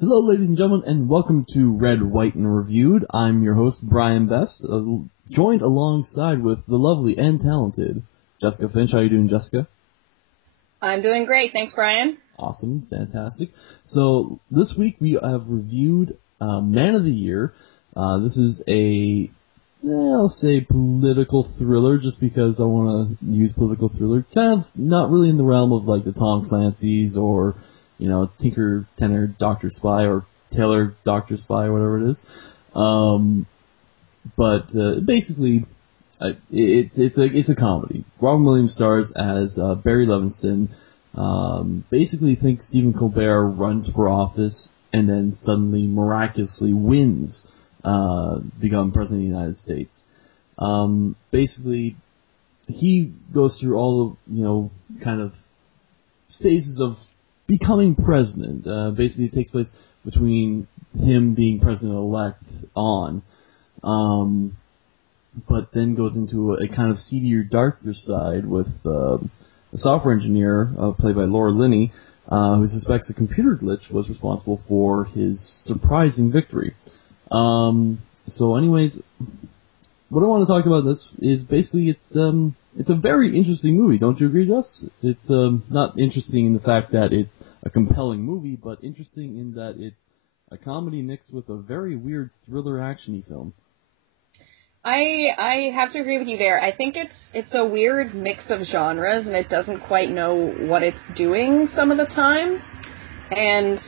Hello, ladies and gentlemen, and welcome to Red, White, and Reviewed. I'm your host, Brian Best, joined alongside with the lovely and talented Jessica Finch. How are you doing, Jessica? I'm doing great. Thanks, Brian. Awesome. Fantastic. So, this week we have reviewed Man of the Year. This is I'll say political thriller, just because I want to use political thriller. Kind of not really in the realm of like the Tom Clancy's or Tinker, Tenor, Dr. Spy, or Taylor, Dr. Spy, or whatever it is. But basically, it's a comedy. Robin Williams stars as Barry Levinson. Basically thinks Stephen Colbert runs for office and then suddenly miraculously wins, become president of the United States. Basically, he goes through all of, kind of phases of becoming president. Basically, it takes place between him being president-elect on, but then goes into a kind of seedier, darker side with a software engineer played by Laura Linney, who suspects a computer glitch was responsible for his surprising victory. So anyways, what I want to talk about this is basically it's a very interesting movie. Don't you agree, Jess? It's not interesting in the fact that it's a compelling movie, but interesting in that it's a comedy mixed with a very weird thriller actiony film. I have to agree with you there. I think it's a weird mix of genres, and it doesn't quite know what it's doing some of the time. And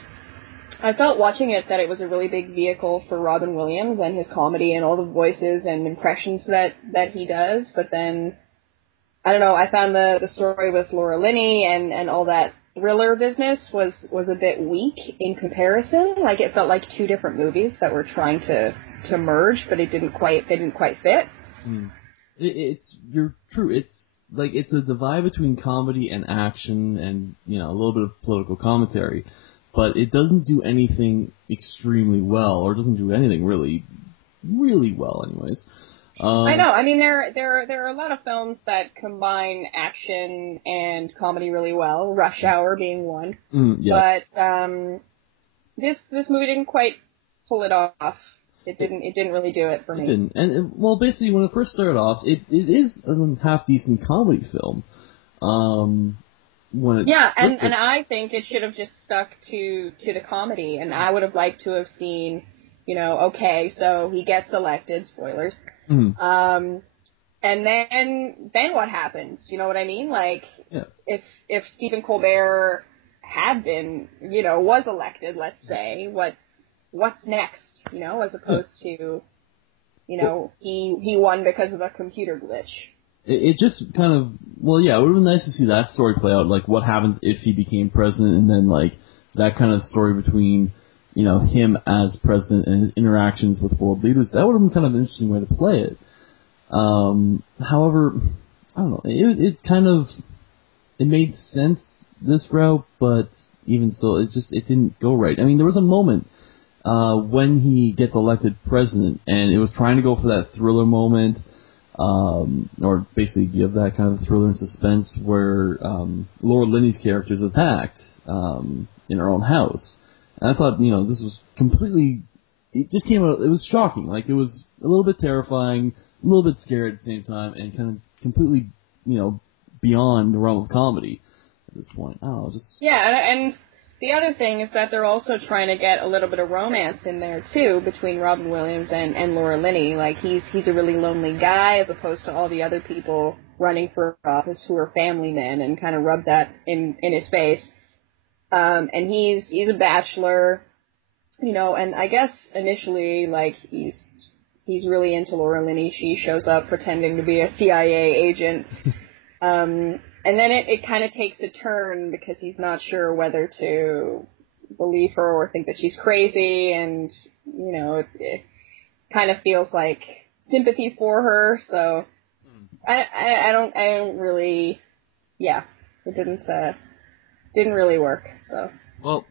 I felt watching it that it was a really big vehicle for Robin Williams and his comedy and all the voices and impressions that he does. But then, I don't know, I found the story with Laura Linney and all that thriller business was a bit weak in comparison. Like, it felt like two different movies that were trying to merge, but they didn't quite fit. You're true. It's a divide between comedy and action and, a little bit of political commentary. But it doesn't do anything extremely well, or doesn't do anything really, really well anyways. I know. I mean, there are a lot of films that combine action and comedy really well. Rush Hour being one. Yes. But this movie didn't quite pull it off. It didn't really do it for me. It didn't. And basically, when it first started off, it is a half decent comedy film. And I think it should have just stuck to the comedy, and I would have liked to have seen, okay, so he gets elected, spoilers, and then what happens? You know what I mean? Like, yeah. if Stephen Colbert had been, was elected, let's say, what's next? As opposed to, he won because of a computer glitch. It just kind of, it would have been nice to see that story play out, like what happens if he became president, and then like that kind of story between, him as president and his interactions with world leaders. That would have been kind of an interesting way to play it. However, I don't know, it made sense this route, but even still, it didn't go right. I mean, there was a moment when he gets elected president, and it was trying to go for that thriller moment, or basically give that kind of thriller and suspense where Laura Linney's character is attacked in her own house. And I thought, this was completely, it just came out, it was shocking. Like, it was a little bit terrifying, a little bit scary at the same time, and kind of completely, beyond the realm of comedy at this point. I don't know, just... Yeah, and the other thing is that they're also trying to get a little bit of romance in there, too, between Robin Williams and Laura Linney. Like, he's a really lonely guy, as opposed to all the other people running for office who are family men, and kind of rub that in his face. And he's a bachelor, and I guess initially, like, he's really into Laura Linney. She shows up pretending to be a CIA agent. And then it kind of takes a turn because he's not sure whether to believe her or think that she's crazy, and, it kind of feels like sympathy for her, so I don't really, it didn't really work, so. Well,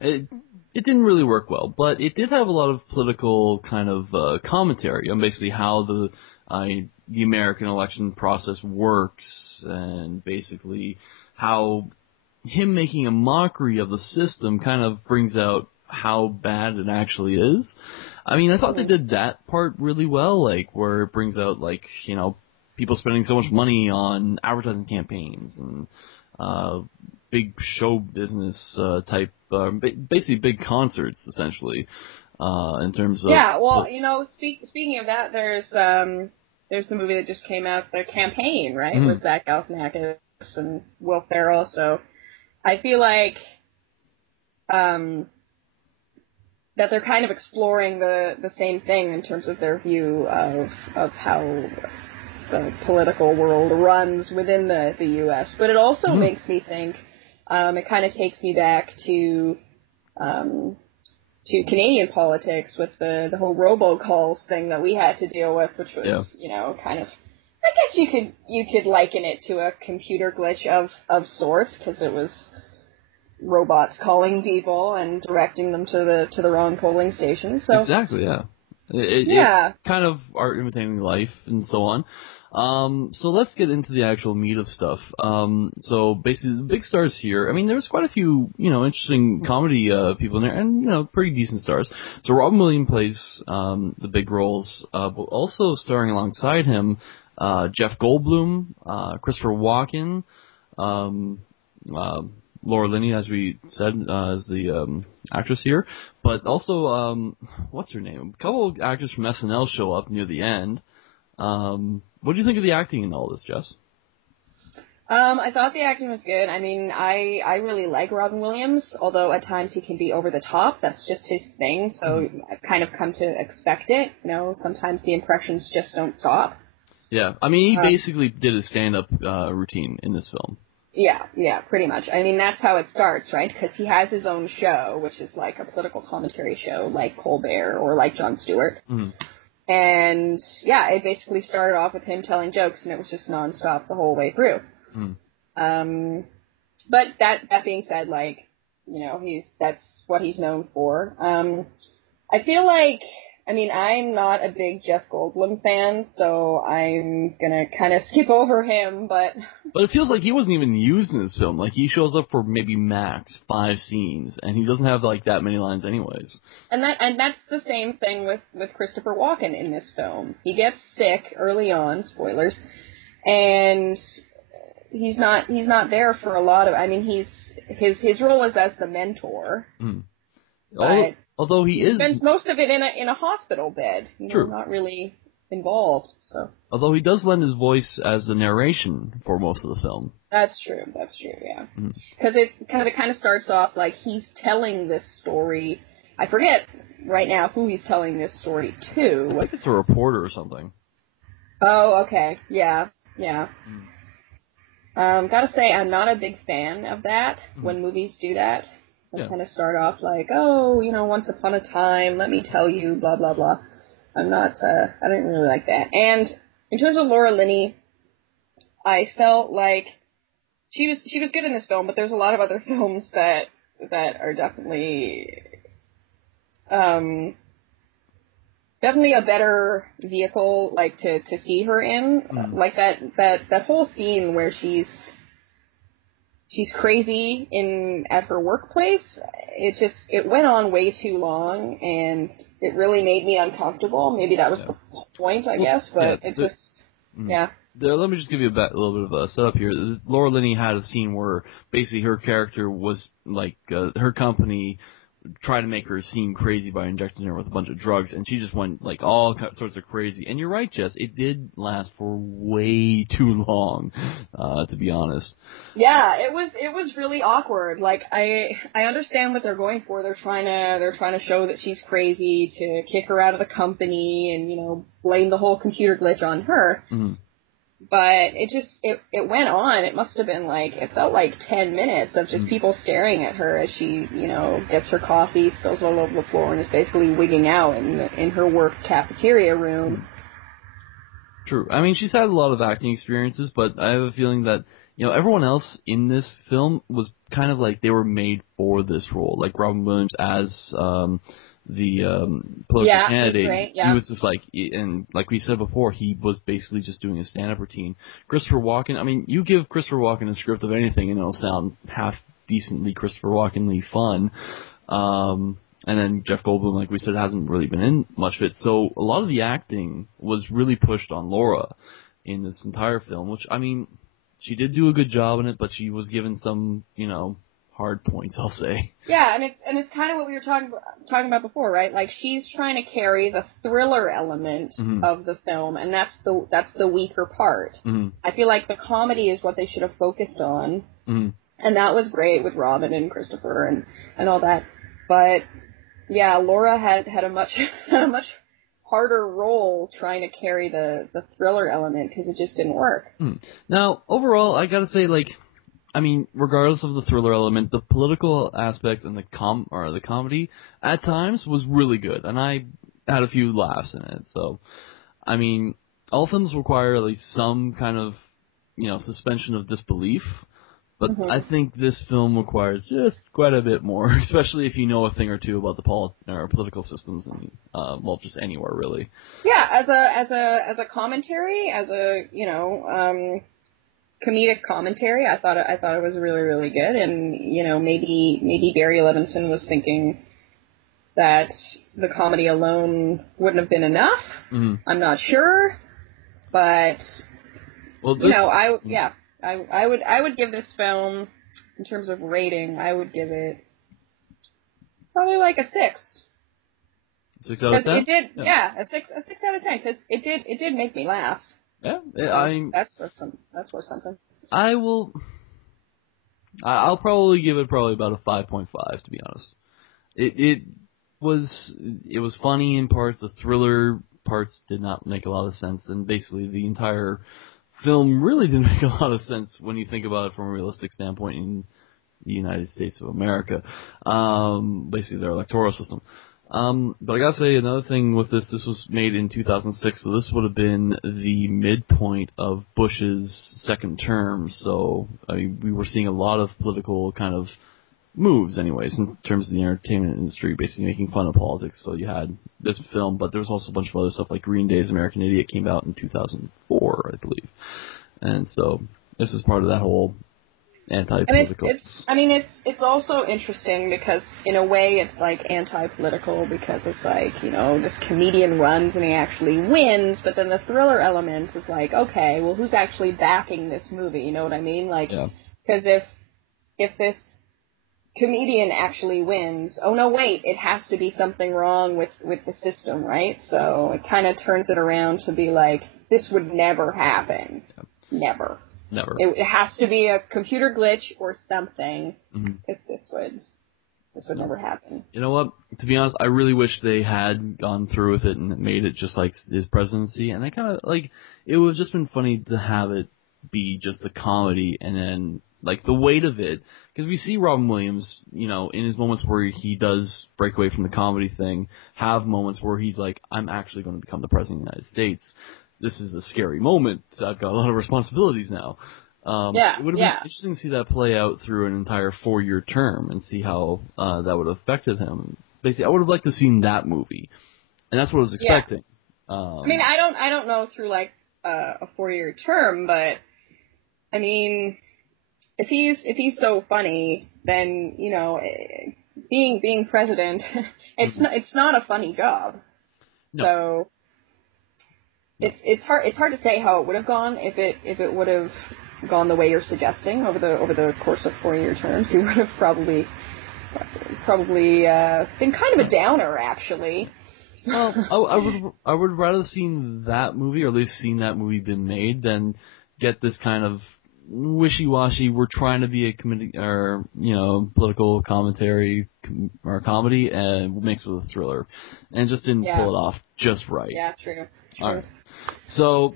it didn't really work well, but it did have a lot of political kind of commentary on basically how the American election process works, and basically how him making a mockery of the system kind of brings out how bad it actually is. I mean, I thought they did that part really well, like where it brings out like, you know, people spending so much money on advertising campaigns and big show business type, basically big concerts essentially, in terms of. Yeah, well, you know, speaking of that, there's the movie that just came out, The Campaign, right, with Zach Galifianakis and Will Ferrell. So I feel like that they're kind of exploring the same thing in terms of their view of how the political world runs within the U.S. But it also makes me think, it kind of takes me back to Canadian politics with the whole robocalls thing that we had to deal with, which was, you know, kind of, I guess you could liken it to a computer glitch of sorts, because it was robots calling people and directing them to the wrong polling station. So exactly, yeah. It kind of are imitating life and so on. So let's get into the actual meat of stuff. So basically the big stars here, I mean, there's quite a few, you know, interesting comedy people in there, and, you know, pretty decent stars. So Robin Williams plays the big roles, but also starring alongside him, Jeff Goldblum, Christopher Walken, Laura Linney, as we said, as the actress here, but also, what's her name? A couple of actors from SNL show up near the end. What do you think of the acting in all this, Jess? I thought the acting was good. I mean, I really like Robin Williams, although at times he can be over the top. That's just his thing, so I've kind of come to expect it. You know, sometimes the impressions just don't stop. Yeah, I mean, he basically did a stand-up routine in this film. Yeah, pretty much. I mean, that's how it starts, right? Because he has his own show, which is like a political commentary show, like Colbert or like Jon Stewart. And yeah, it basically started off with him telling jokes, and it was just nonstop the whole way through. But that being said, like, you know, that's what he's known for. I feel like, I mean, I'm not a big Jeff Goldblum fan, so I'm gonna kind of skip over him, but it feels like he wasn't even used in this film. Like, he shows up for maybe max 5 scenes, and he doesn't have, like, that many lines anyways. And that's the same thing with Christopher Walken in this film. He gets sick early on, spoilers, and he's not there for a lot of, I mean, his role is as the mentor. But although he spends most of it in a hospital bed, you know, not really involved. So although he does lend his voice as the narration for most of the film. That's true, yeah. Because it kind of starts off like he's telling this story. I forget right now who he's telling this story to. I think it's a reporter or something. Oh, okay, yeah. Gotta say, I'm not a big fan of that when movies do that. They kind of start off like, oh, you know, once upon a time, let me tell you, blah, blah, blah. I don't really like that. And in terms of Laura Linney, I felt like she was good in this film, but there's a lot of other films that are definitely a better vehicle, like, to see her in. Like that whole scene where she's crazy at her workplace. It went on way too long, and it really made me uncomfortable. Maybe that was the point, I guess, but Let me just give you a little bit of a setup here. Laura Linney had a scene where basically her character was like, her company tried to make her seem crazy by injecting her with a bunch of drugs, and she just went like all sorts of crazy. And you're right, Jess, it did last for way too long, to be honest. Yeah, it was really awkward. Like, I understand what they're going for. They're trying to show that she's crazy, to kick her out of the company and, you know, blame the whole computer glitch on her. But it went on. It must have been it felt like 10 minutes of just people staring at her as she, you know, gets her coffee, spills all over the floor, and is basically wigging out in her work cafeteria room. True. I mean, she's had a lot of acting experiences, but I have a feeling that, you know, everyone else in this film was kind of like they were made for this role. Like Robin Williams as the political candidate. Great, yeah. He was just like, and like we said before, he was basically just doing a stand-up routine. Christopher Walken, I mean, you give Christopher Walken a script of anything and it'll sound half decently Christopher Walkenly fun. And then Jeff Goldblum, like we said, hasn't really been in much of it. So a lot of the acting was really pushed on Laura in this entire film, which, I mean, she did do a good job in it, but she was given some, hard points, I'll say. Yeah, and it's kind of what we were talking about before, right? Like, she's trying to carry the thriller element of the film, and that's the weaker part. I feel like the comedy is what they should have focused on, and that was great with Robin and Christopher and all that. But yeah, Laura had a much harder role trying to carry the thriller element because it just didn't work. Now, overall, I gotta say, regardless of the thriller element, the political aspects and the comedy at times was really good, and I had a few laughs in it. So, I mean, all films require at least some kind of, suspension of disbelief, but I think this film requires just quite a bit more, especially if you know a thing or two about the political systems and, just anywhere really. Yeah, as a commentary, comedic commentary, I thought it was really, really good, and maybe Barry Levinson was thinking that the comedy alone wouldn't have been enough. I'm not sure, but I would give this film, in terms of rating, I would give it probably like a 6. 6 out of 10. It did, a 6 out of 10, because it did make me laugh. Yeah, so that's worth something. I'll probably give it about a 5.5, to be honest. It was funny in parts. The thriller parts did not make a lot of sense, and basically the entire film really didn't make a lot of sense when you think about it from a realistic standpoint in the United States of America. Basically their electoral system. But I gotta say, another thing with this was made in 2006, so this would have been the midpoint of Bush's second term, so, we were seeing a lot of political kind of moves, anyways, in terms of the entertainment industry, basically making fun of politics. So you had this film, but there was also a bunch of other stuff, like Green Day's American Idiot came out in 2004, I believe. And so, this is part of that whole anti-political. It's also interesting because in a way it's like anti-political because it's like, this comedian runs and he actually wins, but then the thriller element is like, okay, well, who's actually backing this movie? You know what I mean? Like, because if this comedian actually wins, oh no, wait, it has to be something wrong with the system, right? So it kind of turns it around to be like, this would never happen. Never. It has to be a computer glitch or something if this would never happen. You know what? To be honest, I really wish they had gone through with it and made it just like his presidency. And I kind of, it would have just been funny to have it be just a comedy and then, the weight of it. Because we see Robin Williams, in his moments where he does break away from the comedy thing, have moments where he's like, I'm actually going to become the president of the United States. This is a scary moment. I've got a lot of responsibilities now. It would have been interesting to see that play out through an entire 4-year term and see how that would have affected him. Basically, I would have liked to have seen that movie, and that's what I was expecting. I don't know through a 4-year term, but if he's so funny, then being president, it's not a funny job. No. So. It's hard to say how it would have gone if it would have gone the way you're suggesting over the course of 4-year terms. He would have probably been kind of a downer, actually. Well, I would rather have seen that movie, or at least seen that movie been made, than get this kind of wishy-washy. We're trying to be a comedy or political commentary or comedy, and mixed with a thriller, and just didn't pull it off just right. Yeah, true. All right. So,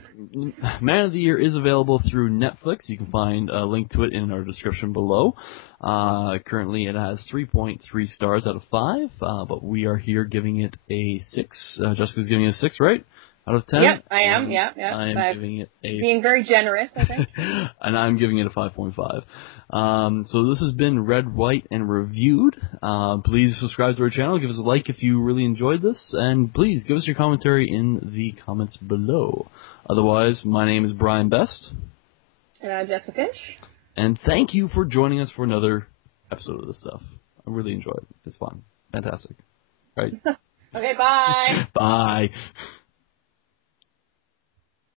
Man of the Year is available through Netflix. You can find a link to it in our description below. Currently, it has 3.3 stars out of 5, but we are here giving it a 6. Jessica's giving it a 6, right? Out of 10? Yep, I am. Yeah. I am giving it a... Being very generous, I think. And I'm giving it a 5.5. So this has been Read, White, and Reviewed. Please subscribe to our channel. Give us a like if you really enjoyed this. And please give us your commentary in the comments below. Otherwise, my name is Brian Best. And I'm Jessica Finch. And thank you for joining us for another episode of this stuff. I really enjoyed it. It's fun. Fantastic. Right. Okay, bye. Bye.